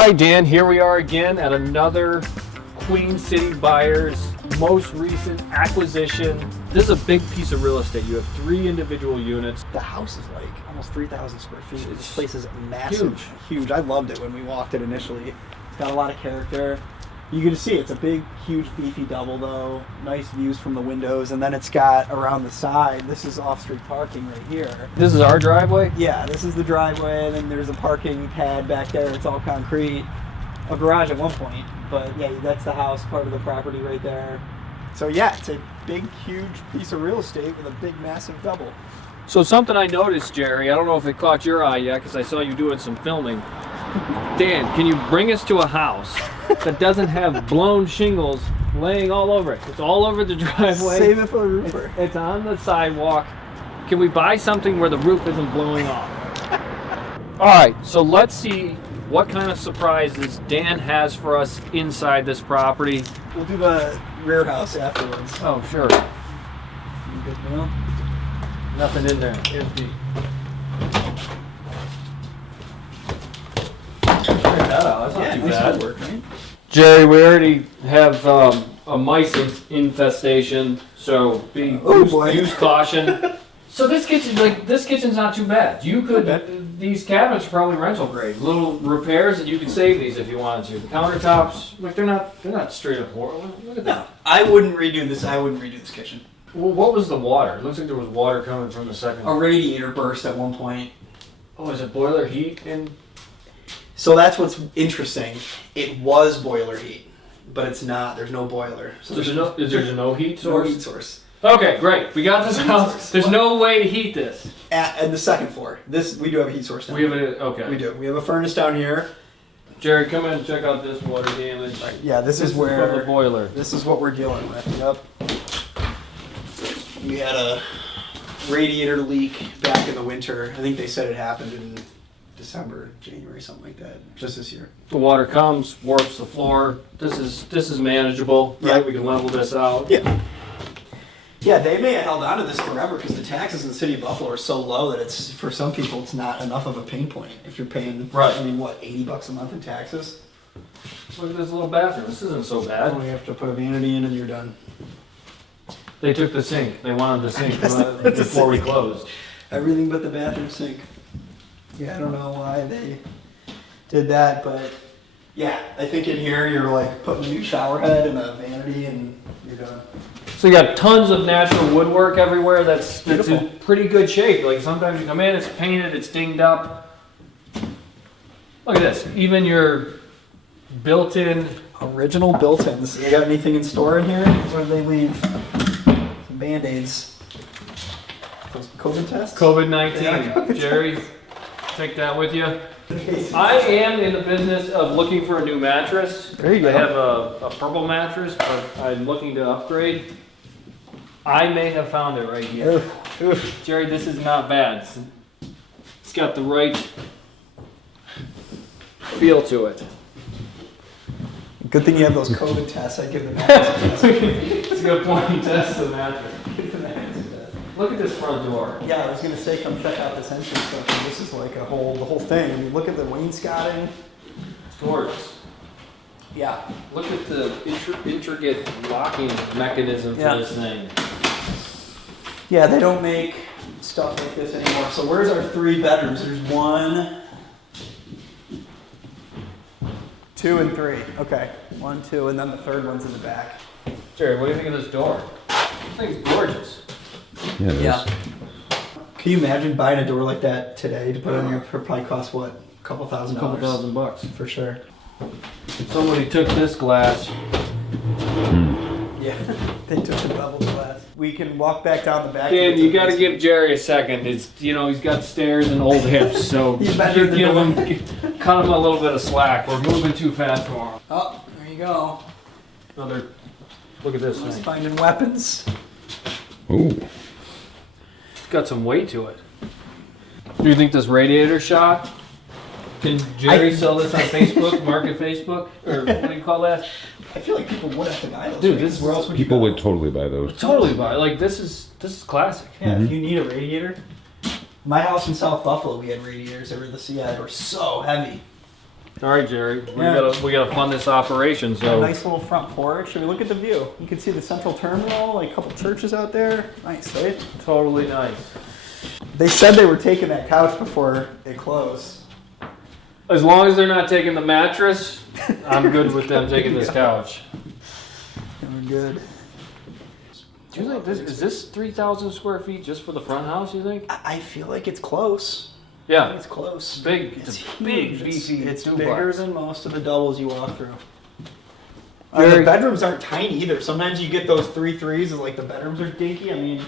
Hi Dan, here we are again at another Queen City Buyers most recent acquisition. This is a big piece of real estate. You have 3 individual units. The house is like almost 3,000 square feet. This place is massive, huge. I loved it when we walked it initially. It's got a lot of character. You can see it's a big, huge, beefy double though. Nice views from the windows, and then it's got around the side. This is off-street parking right here. This is our driveway? Yeah, this is the driveway, and then there's a parking pad back there. It's all concrete. A garage at one point, but yeah, that's the house, part of the property right there. So yeah, it's a big, huge piece of real estate with a big, massive double. So something I noticed, Jerry, I don't know if it caught your eye yet because I saw you doing some filming. Dan, can you bring us to a house that doesn't have blown shingles laying all over it? It's all over the driveway. Save it for the roofer. It's on the sidewalk. Can we buy something where the roof isn't blowing off? All right, so let's see what kind of surprises Dan has for us inside this property. We'll do the rear house afterwards. Oh, sure. You good now? Nothing in there. Empty. Check that out. That's not too nice bad. woodwork, right? Jerry, we already have a mice infestation, so use caution. So this kitchen's not too bad. You could, these cabinets are probably rental grade. Little repairs, and you could save these if you wanted to. The countertops, like they're not straight up horrible. Look at that. I wouldn't redo this. I wouldn't redo this kitchen. Well, what was the water? It looks like there was water coming from the second. A radiator burst at one point. Oh, is it boiler heat in? So that's what's interesting. It was boiler heat, but it's not. There's no boiler. So Is there no heat no source? heat source. Okay, great. We got this house. There's no way to heat this. At the second floor. We do have a heat source down We have okay. We do. We have a furnace down here. Jerry, come in and check out this water damage. Yeah, this is from where the boiler. This is what we're dealing with. Yep. We had a radiator leak back in the winter. I think they said it happened in December, January, something like that. Just this year. The water comes, warps the floor. This is manageable, right? Yeah. We can level this out. Yeah. Yeah, they may have held on to this forever because the taxes in the city of Buffalo are so low that it's, for some people, it's not enough of a pain point. If you're paying, Right. I mean, what, $80 a month in taxes? Look at this little bathroom. This isn't so bad. We have to put a vanity in and you're done. They took the sink. They wanted the sink That's before we sink. closed. Everything but the bathroom sink. Yeah, I don't know why they did that, but yeah, I think in here you're like putting a new shower head and a vanity and you're done. So you got tons of natural woodwork everywhere. That's in Beautiful. pretty good shape. Like sometimes you come in, it's painted, it's dinged up. Look at this. Even your built-in. Original built-ins. You got anything in store in here? Or do they leave some Band-Aids? Those COVID tests? COVID-19. Yeah. Jerry, take that with you. I am in the business of looking for a new mattress. There you go. I have a purple mattress, but I'm looking to upgrade. I may have found it right here. Oof, oof. Jerry, this is not bad. It's got the right feel to it. Good thing you have those COVID tests. I give the mattress a test. It's a good point. You test the mattress. Give the mattress a test. Look at this front door. Yeah, I was gonna say, come check out this entrance stuff. And this is like the whole thing. I mean, look at the wainscoting. It's gorgeous. Yeah. Look at the intricate locking mechanism for Yeah. this thing. Yeah, they don't make stuff like this anymore. So where's our 3 bedrooms? There's 1, 2, and 3. Okay, 1, 2, and then the third one's in the back. Jerry, what do you think of this door? This thing's gorgeous. Yeah, it is. Can you imagine buying a door like that today to put on your? Probably cost what? A couple $1,000. $2,000 for sure. Somebody took this glass. Yeah, they took the bevel glass. We can walk back down the back. Dan, you got to give Jerry a second. It's he's got stairs and old hips, so He's better than give the him, cut him a little bit of slack. We're moving too fast for him. Oh, there you go. Another. Look at this He's thing. finding weapons. Ooh. It's got some weight to it. Do you think this radiator shot? Can Jerry sell this on Facebook? Market Facebook, or what do you call that? I feel like people would have to buy those. Dude, things. this- Where else would People you go? would totally buy those. Totally buy. Like this is classic. Yeah, if you need a radiator. My house in South Buffalo, we had radiators. They were the CI. They were so heavy. All right, Jerry. Yeah. We gotta fund this operation. So Nice little front porch. Should we look at the view? You can see the central terminal, like a couple churches out there. Nice, right? totally nice. They said they were taking that couch before it closed. As long as they're not taking the mattress, I'm good with them taking this couch. We're good. Do you think is this 3,000 square feet just for the front house? You think? I feel like it's close. Yeah, It's close. big. It's a big, huge. beefy. It's duplex. bigger than most of the doubles you walk through. The Very- bedrooms aren't tiny either. Sometimes you get those 3-3s and like the bedrooms are dinky. I mean,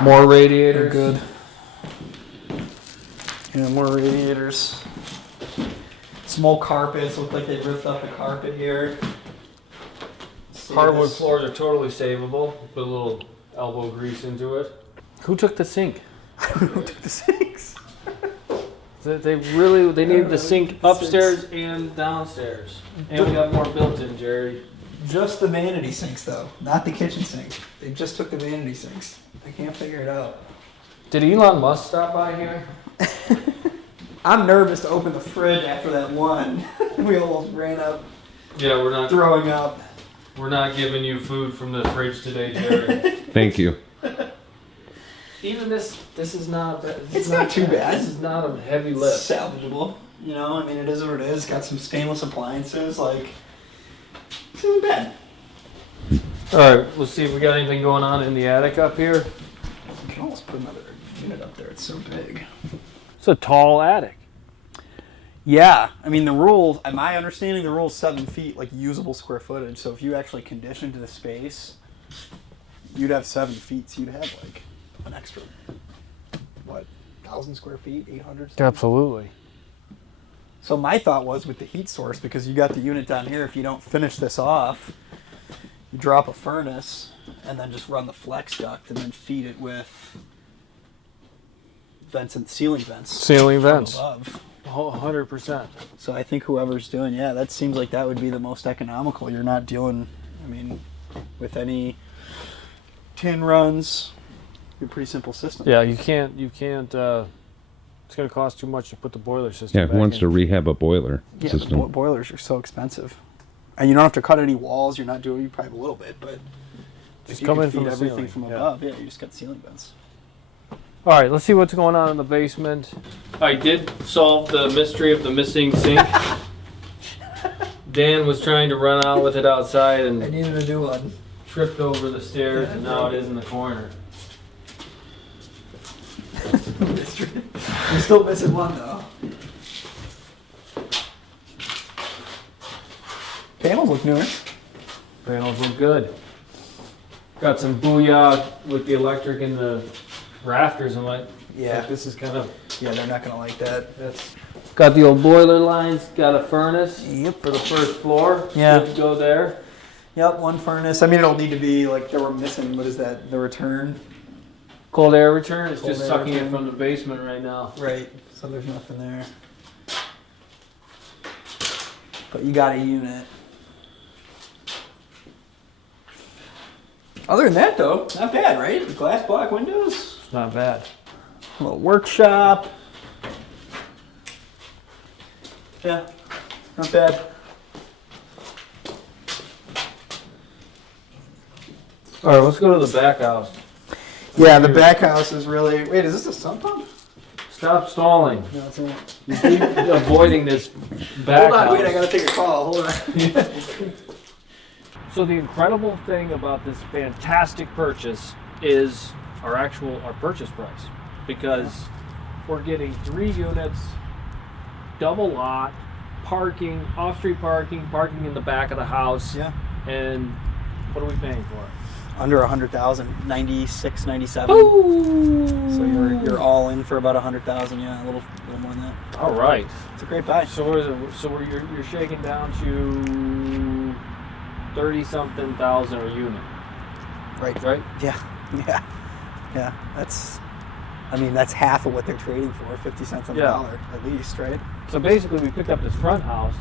More radiators. they're good. Yeah, more radiators. Small carpets. Look like they ripped up the carpet here. See Hardwood this? floors are totally savable. Put a little elbow grease into it. Who took the sink? Who took the sinks? They need the sink upstairs and downstairs. And we got more built in, Jerry. Just the vanity sinks though, not the kitchen sink. They just took the vanity sinks. I can't figure it out. Did Elon Musk stop by here? I'm nervous to open the fridge after that one. We almost ran up Yeah, we're not throwing up. giving you food from the fridge today, Jerry. Thank you. Even this is not bad. It's not too bad. This is not a heavy It's lift. salvageable. You know, I mean, it is what it is. Got some stainless appliances. Like, it's not bad. All right, let's see if we got anything going on in the attic up here. You can almost put another unit up there. It's so big. It's a tall attic. Yeah, I mean the rules. My understanding, the rule is 7 feet, like usable square footage. So if you actually conditioned the space, you'd have 7 feet. So you'd have like an extra, what, 1,000 square feet, 800. Absolutely. So my thought was with the heat source, because you got the unit down here. If you don't finish this off, you drop a furnace and then just run the flex duct and then feed it with vents and ceiling vents. Ceiling from vents. above. 100%. So I think whoever's doing, that seems like that would be the most economical. You're not dealing, I mean, with any tin runs. You're a pretty simple system. Yeah, you can't. It's going to cost too much to put the boiler system Yeah, back who wants in. to rehab a boiler Yeah, system? boilers are so expensive. And you don't have to cut any walls. You're not doing, you probably a little bit, but Just you come can in from feed the everything ceiling. from Yeah. above. Yeah, you just got ceiling vents. All right, let's see what's going on in the basement. I did solve the mystery of the missing sink. Dan was trying to run out with it outside I and needed a new one. tripped over the stairs, and now it is in the corner. You're still missing one though. Panels look newer. Panels look good. Got some booyah with the electric in the rafters. I'm like, Yeah. this is kind of. Yeah, they're not gonna like that. That's got the old boiler lines. Got a furnace. Yep. For the first floor. Yeah. Good to go there. Yep, one furnace. I mean, it'll need to be like they were missing. What is that? The return. Cold air return. It's Cold just air sucking it return. from the basement right now. Right. So there's nothing there. But you got a unit. Other than that, though, not bad, right? The glass block windows. It's not bad. A little workshop. Yeah, not bad. All right, let's go to the back house. Yeah, the back house is really. Wait, is this a sump pump? Stop stalling. No, it's not. You keep avoiding this back Hold on, house. wait, I gotta take a call. Hold on. So the incredible thing about this fantastic purchase is our purchase price, because we're getting 3 units, double lot, parking, off-street parking in the back of the house, Yeah. and what are we paying for it? Under 100,000, 96, 97. So you're all in for about 100,000. Yeah, a little more than that. All right. It's a great buy. So you're shaking down to 30-something thousand a unit, Right. right? Yeah. That's half of what they're trading for. 50 cents on the Yeah. dollar at least, right? So basically, we picked up this front house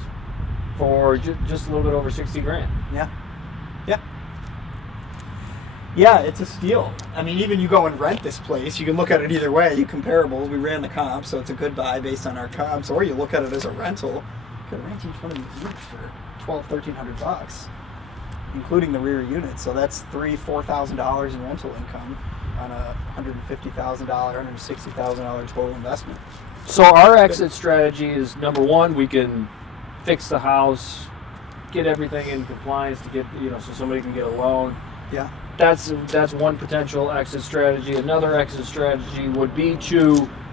for just a little bit over 60 grand. Yeah. Yeah, it's a steal. I mean, even you go and rent this place, you can look at it either way. You comparables, we ran the comps, so it's a good buy based on our comps. Or you look at it as a rental, could rent each one of these units for $1,200-1,300, including the rear unit. So that's $4,000 in rental income on a $150,000, $160,000 total investment. So our exit strategy is, number one, we can fix the house, get everything in compliance to get, so somebody can get a loan. Yeah. That's one potential exit strategy. Another exit strategy would be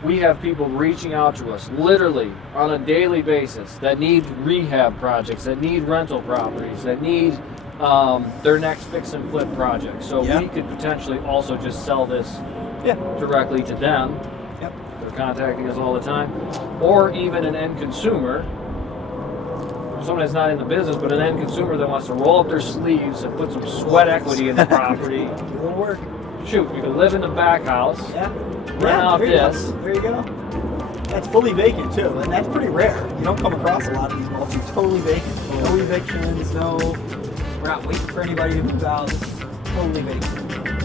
we have people reaching out to us literally on a daily basis that need rehab projects, that need rental properties, that need their next fix and flip project. So we could potentially also just sell this directly to them. Yep. They're contacting us all the time. Or even an end consumer, someone that's not in the business, but an end consumer that wants to roll up their sleeves and put some sweat equity in the property. Do a little work. Shoot, we could live in the back house, rent out this. There you go. That's fully vacant too, and that's pretty rare. You don't come across a lot of these multis totally vacant. No evictions, we're not waiting for anybody to move out. It's totally vacant.